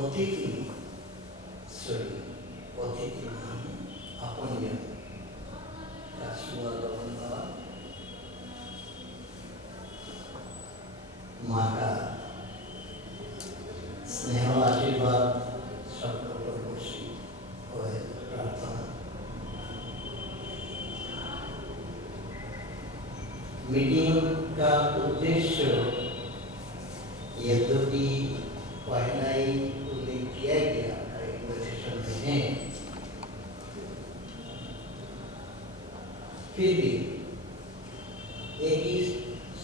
অতিথি সরি অতিথি আপনীয় माँ का स्नेह आशीर्वाद सबको खुशी होए प्रार्थना। मीटिंग का उद्देश्य यद्यपि पहले ही उल्लेख किया गया इन्विटेशन में है, फिर भी एक ही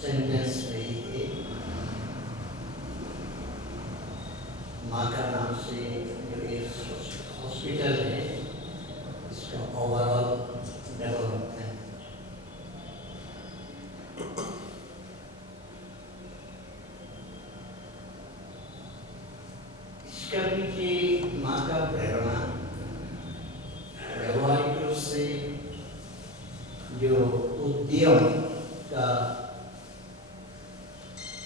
सेंटेंस में ही माँ का नाम से जो ये हॉस्पिटल है इसका ओवरऑल डेवलपमेंट, इसका पीछे माँ का प्रेरणा व्यवहारिक रूप से जो उद्यम का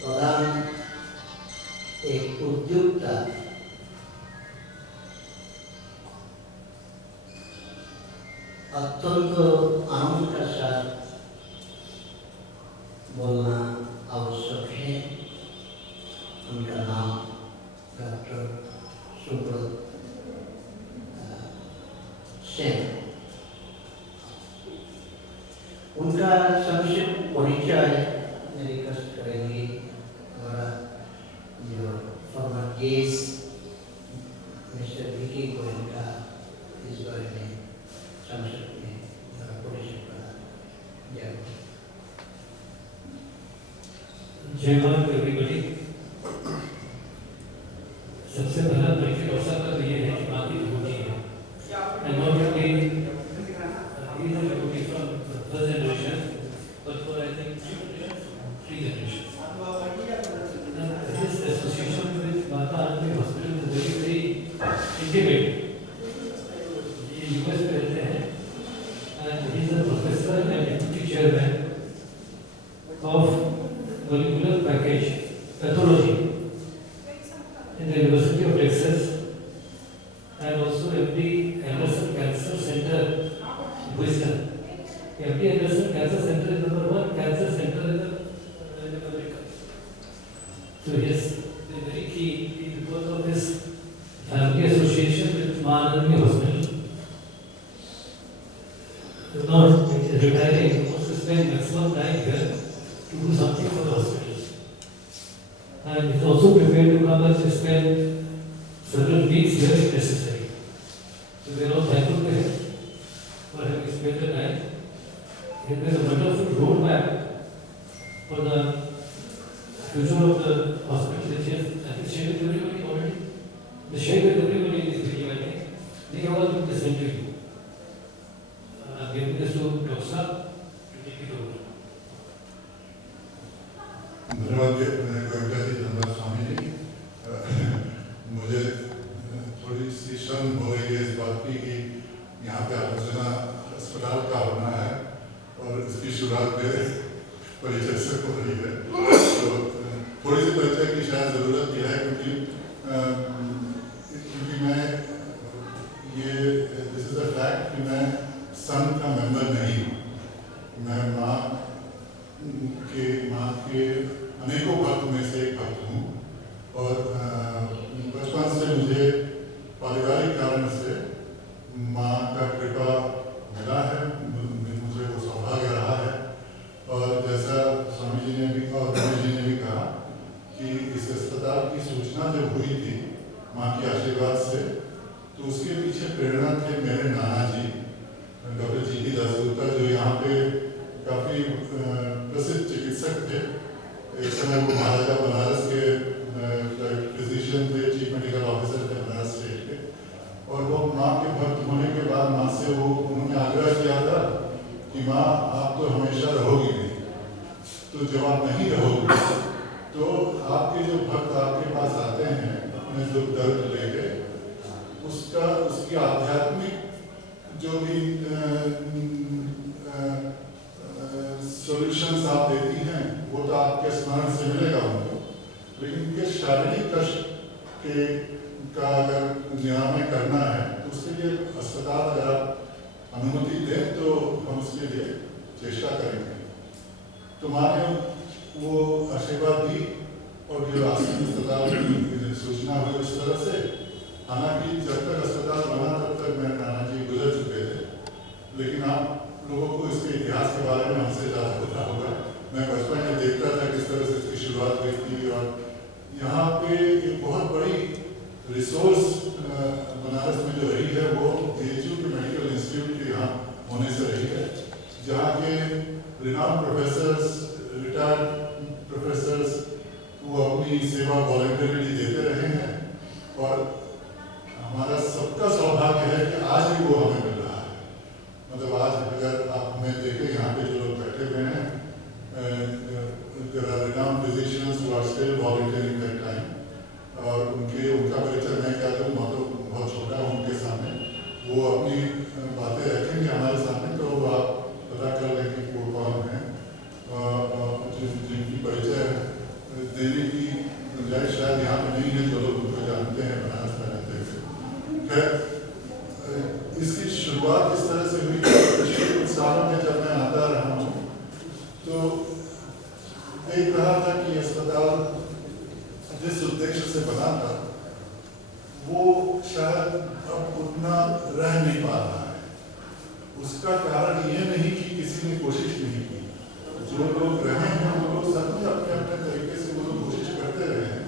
प्रधान एक उद्योगता अत्यंत आनंद का साथ बोलना आवश्यक है। उनका नाम डॉक्टर सुब्रत सेन। उनका संक्षिप्त परिचय रिक्वेस्ट करेंगे हमारा जो farmer guest mister Vicky Goyal का इस बारे में संक्षिप्त में परिचय करा। जय भारत एवरीबॉडी। सबसे पहला परिचय अवसर का ये है कि बाकी होती है and not only he is a devotee from the first generation but for I think three generations. His association with Mata Anand Hospital is very very intimate. He US में रहते हैं and he is a professor and deputy chairman of molecular package pathology in the University of Texas and also MD Anderson Cancer Center, Houston. MD Anderson Cancer Center is number one cancer center in America. So yes, they are very key because of this family association with Mahanandi Hospital. Not retiring, he wants to spend maximum time here to do something for the hospital. And he is also prepared to come and spend several weeks here if necessary. So we are all thankful to him for having spent the time. He has a wonderful roadmap for the future of the hospital, which is, I think, shared with everybody already. The shared with everybody in this video, I think. They all will listen to you. I'm giving this to Dr. Saab to take it over. धन्यवाद गोविंदा जी, धन्यवाद स्वामी जी। मुझे थोड़ी सी शर्म हो रही है इस बात की कि यहाँ पे आलोचना अस्पताल का होना है और इसकी शुरुआत मेरे परिचय से हो रही है। तो थोड़ी सी परिचय की शायद ज़रूरत भी है क्योंकि मैं ये दिस इज़ अ फैक्ट कि मैं संघ का मेंबर नहीं हूँ। मैं माँ के अनेकों भक्त में से एक भक्त हूँ और बचपन से मुझे पारिवारिक कारण से माँ का कृपा मिला है, मुझे वो सौभाग्य रहा है। और जैसा स्वामी जी ने भी और रमेश जी ने भी कहा कि इस अस्पताल की सूचना जब हुई थी माँ के आशीर्वाद से, तो उसके पीछे प्रेरणा थे मेरे नाना जी डॉक्टर जी की दासगुप्ता, जो यहाँ पे काफ़ी प्रसिद्ध चिकित्सक थे। एक समय वो महाराजा बनारस के फिजिशियन थे, चीफ मेडिकल ऑफिसर थे बनारस स्टेट के। और वो माँ के भक्त होने के बाद माँ से वो उन्होंने आग्रह किया था कि माँ आप तो हमेशा रहोगी नहीं, तो जब आप नहीं रहोगे तो आपके जो भक्त आपके पास आते हैं अपने दुख दर्द लेके, उसकी आध्यात्मिक जो भी सॉल्यूशंस आप देती हैं वो तो आपके स्मरण से मिलेगा उनको, लेकिन उनके शारीरिक कष्ट के का अगर निरामय करना है तो उसके लिए अस्पताल अगर आप अनुमति दें तो हम उसके लिए चेष्टा करेंगे। तो माने वो आशीर्वाद दी और जो आसन अस्पताल की सूचना हुई उस तरह से, हालांकि जब तक अस्पताल बना तब तक मैं नाना जी गुजर चुके थे, लेकिन आप लोगों को इसके इतिहास के बारे में हमसे ज़्यादा पता होगा। मैं बचपन में देखता था किस तरह से इसकी शुरुआत हुई थी, और यहाँ पे एक बहुत बड़ी रिसोर्स बनारस में जो रही है वो BHU के मेडिकल इंस्टीट्यूट के यहाँ होने से रही है, जहाँ के रिनाउंड प्रोफेसर्स, रिटायर्ड प्रोफेसर्स वो अपनी सेवा वॉलंटरीली देते रहे हैं, और हमारा सबका सौभाग्य है कि आज भी वो हमें मिल रहा है। मतलब आज अगर आप हमें देखें, यहाँ पे जो लोग बैठे हुए हैं, there are renowned physicians who are still volunteering their time, और उनका परिचय मैं क्या दूँ, मैं तो बहुत छोटा हूँ उनके सामने। वो अपनी बातें रखेंगे हमारे सामने, तो वो आप पता कर लें कि वो कौन है, जिनकी परिचय देने की गुंजाइश शायद यहाँ पे नहीं है, जो लोग उनको जानते हैं बनारस में रहते हुए। खैर, इसकी शुरुआत इस तरह से हुई कि कुछ सालों में जब मैं आता रहा हूँ तो देख रहा था कि अस्पताल जिस उद्देश्य से बना था वो शायद अब उतना रह नहीं पा रहा है। उसका कारण ये नहीं कि किसी ने कोशिश नहीं की, जो लोग रहे हैं वो लोग सब में अपने अपने तरीके से वो लोग कोशिश करते रहे हैं,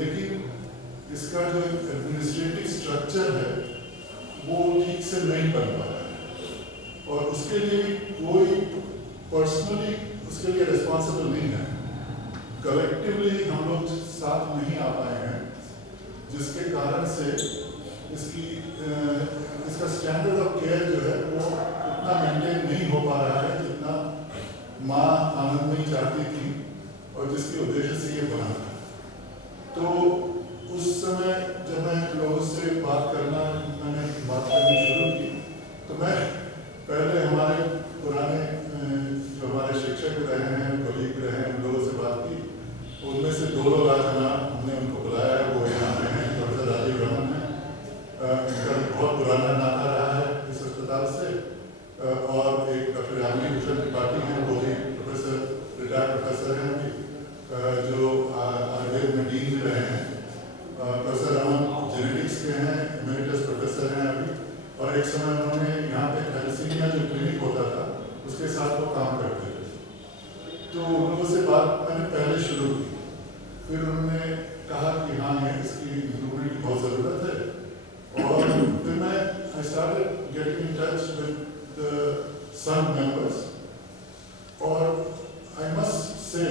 लेकिन इसका जो एडमिनिस्ट्रेटिव स्ट्रक्चर है वो ठीक से नहीं बन पा रहा है, और उसके लिए कोई पर्सनली उसके लिए रिस्पॉन्सिबल नहीं है। कलेक्टिवली हम लोग साथ नहीं आ पाए हैं, जिसके कारण से इसका स्टैंडर्ड ऑफ केयर जो है वो उतना मेंटेन नहीं हो पा रहा है जितना माँ आनंदमयी चाहती थी और जिसके उद्देश्य से ये बना था। तो उस समय जब मैं लोगों से मैंने बात करनी शुरू की, तो मैं पहले हमारे पुराने जो हमारे शिक्षक रहे हैं, कलीग रहे हैं, उन लोगों से बात की। उनमें से 2 लोग आज हमने उनको बुलाया है, वो यहाँ पे हैं, प्रोफेसर राजीव रमन है। इनका बहुत पुराना नाता रहा है इस अस्पताल से, और एक डॉक्टर यामिनी भूषण त्रिपाठी हैं, वो भी रिटायर्ड प्रोफेसर हैं अभी, जो आयुर्वेद में डीन भी रहे हैं। प्रोफेसर रमन जेनेटिक्स के हैं, एमेरिटस प्रोफेसर हैं अभी, और एक समय उन्होंने यहाँ पे थैलेसीमिया जो क्लिनिक होता था उसके साथ वो काम करते थे। तो उन लोगों से बात मैंने पहले शुरू की, फिर उन्होंने कहा कि हाँ इसकी इम्प्रूवमेंट की बहुत ज़रूरत है, और फिर मैं I started getting in touch with the some members, और आई मस्ट से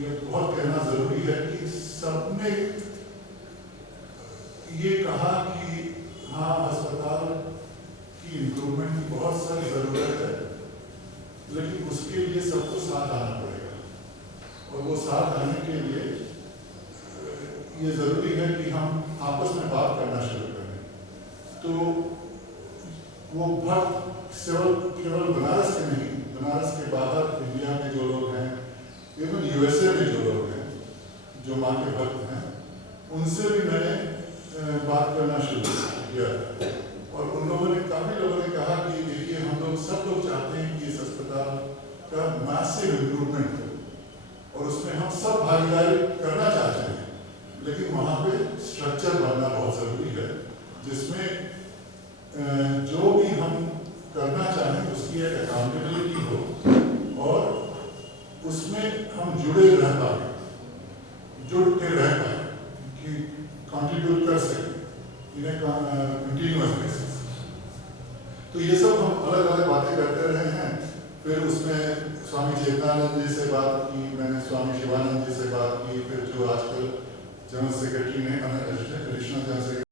ये बहुत कहना ज़रूरी है कि सबने ये कहा कि हाँ अस्पताल की इम्प्रूवमेंट की बहुत सारी ज़रूरत है, लेकिन उसके लिए सबको साथ आना पड़ेगा, और वो साथ आने के लिए ये ज़रूरी है कि हम आपस में बात करना शुरू करें। तो वो बहुत केवल बनारस के नहीं, बनारस के बाहर इंडिया में जो लोग हैं, इवन USA में जो लोग हैं, जो माँ के भक्त हैं, उनसे भी मैंने बात करना शुरू किया, और उन लोगों ने काफ़ी लोगों ने कहा कि देखिए हम लोग सब लोग चाहते हैं कि इस अस्पताल का मैसिव इम्प्रूवमेंट हो, और उसमें हम सब भागीदारी करना चाहते हैं, लेकिन वहाँ पे स्ट्रक्चर बनना बहुत ज़रूरी है, जिसमें जो भी हम करना चाहें उसकी एक अकाउंटेबिलिटी हो, और उसमें हम जुड़ के रह पाए कि कंट्रीब्यूट कर सकें इन्हें कंटिन्यूअस बेसिस। तो ये सब हम अलग अलग बातें करते रहे हैं। फिर उसमें स्वामी चेतनानंद जी से बात की, मैंने स्वामी शिवानंद जी से बात की, फिर जो आजकल जनरल सेक्रेटरी ने